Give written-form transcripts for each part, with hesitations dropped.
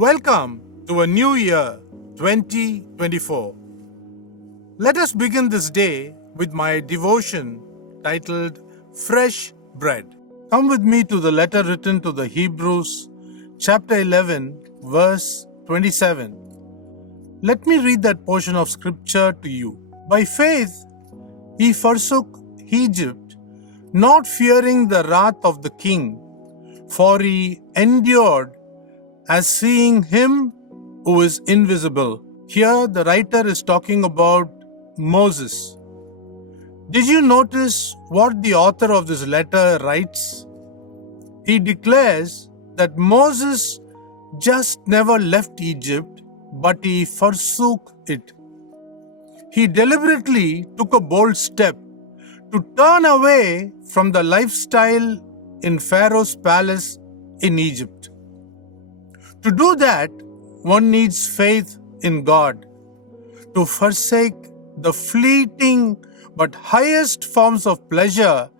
Welcome to a new year, 2024. Let us begin this day with my devotion titled Fresh Bread. Come with me to the letter written to the Hebrews, chapter 11, verse 27. Let me read that portion of scripture to you. By faith, he forsook Egypt, not fearing the wrath of the king, for he endured as seeing him who is invisible. Here the writer is talking about Moses. Did you notice what the author of this letter writes? He declares that Moses just never left Egypt, but he forsook it. He deliberately took a bold step to turn away from the lifestyle in Pharaoh's palace in Egypt. To do that, one needs faith in God, to forsake the fleeting but highest forms of pleasure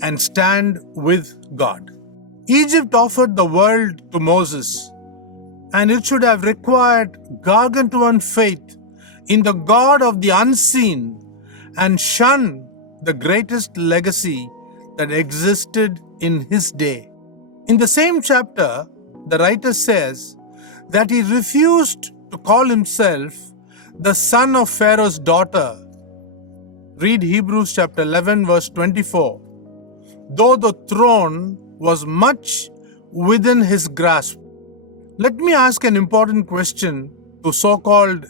and stand with God. Egypt offered the world to Moses, and it should have required gargantuan faith in the God of the unseen and shun the greatest legacy that existed in his day. In the same chapter, the writer says that he refused to call himself the son of Pharaoh's daughter. Read Hebrews chapter 11 verse 24. Though the throne was much within his grasp. Let me ask an important question to so-called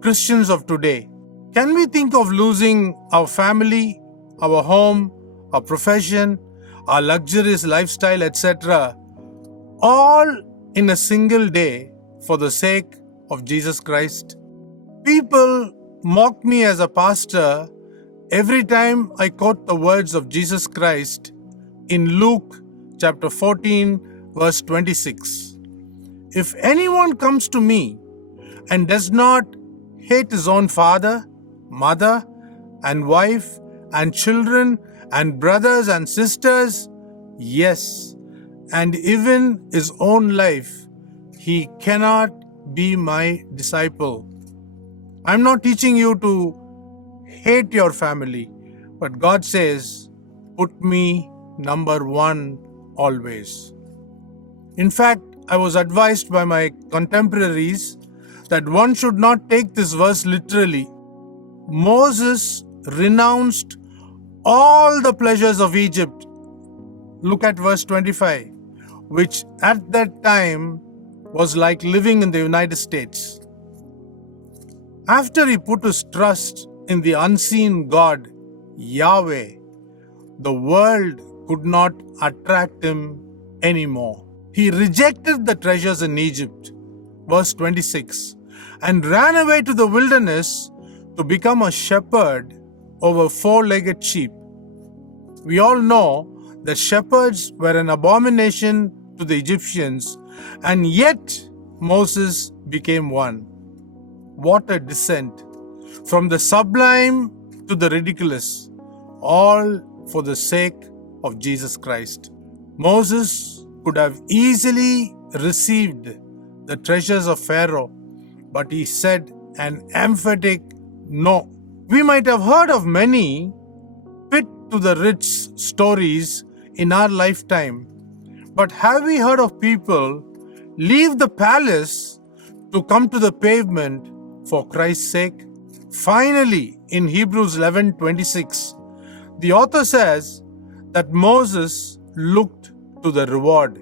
Christians of today. Can we think of losing our family, our home, our profession, our luxurious lifestyle, etc., all in a single day for the sake of Jesus Christ? People mock me as a pastor every time I quote the words of Jesus Christ in Luke chapter 14 verse 26. If anyone comes to me and does not hate his own father, mother, and wife, and children, and brothers and sisters, yes, and even his own life, he cannot be my disciple. I'm not teaching you to hate your family, but God says, put me number one always. In fact, I was advised by my contemporaries that one should not take this verse literally. Moses renounced all the pleasures of Egypt. Look at verse 25, which at that time was like living in the United States. After he put his trust in the unseen God, Yahweh, the world could not attract him anymore. He rejected the treasures in Egypt, verse 26, and ran away to the wilderness to become a shepherd over four-legged sheep. We all know that shepherds were an abomination to the Egyptians, and yet Moses became one. What a descent from the sublime to the ridiculous, all for the sake of Jesus Christ. Moses could have easily received the treasures of Pharaoh, but he said an emphatic no. We might have heard of many fit to the rich stories in our lifetime, but have we heard of people leave the palace to come to the pavement for Christ's sake? Finally, in Hebrews 11:26, the author says that Moses looked to the reward.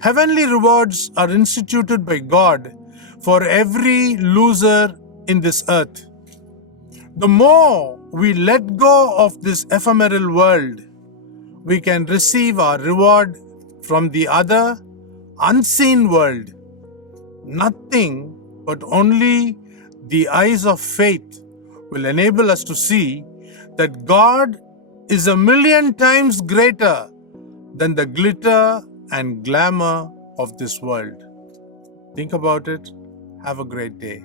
Heavenly rewards are instituted by God for every loser in this earth. The more we let go of this ephemeral world, we can receive our reward from the other unseen world. Nothing but only the eyes of faith will enable us to see that God is 1,000,000 times greater than the glitter and glamour of this world. Think about it. Have a great day.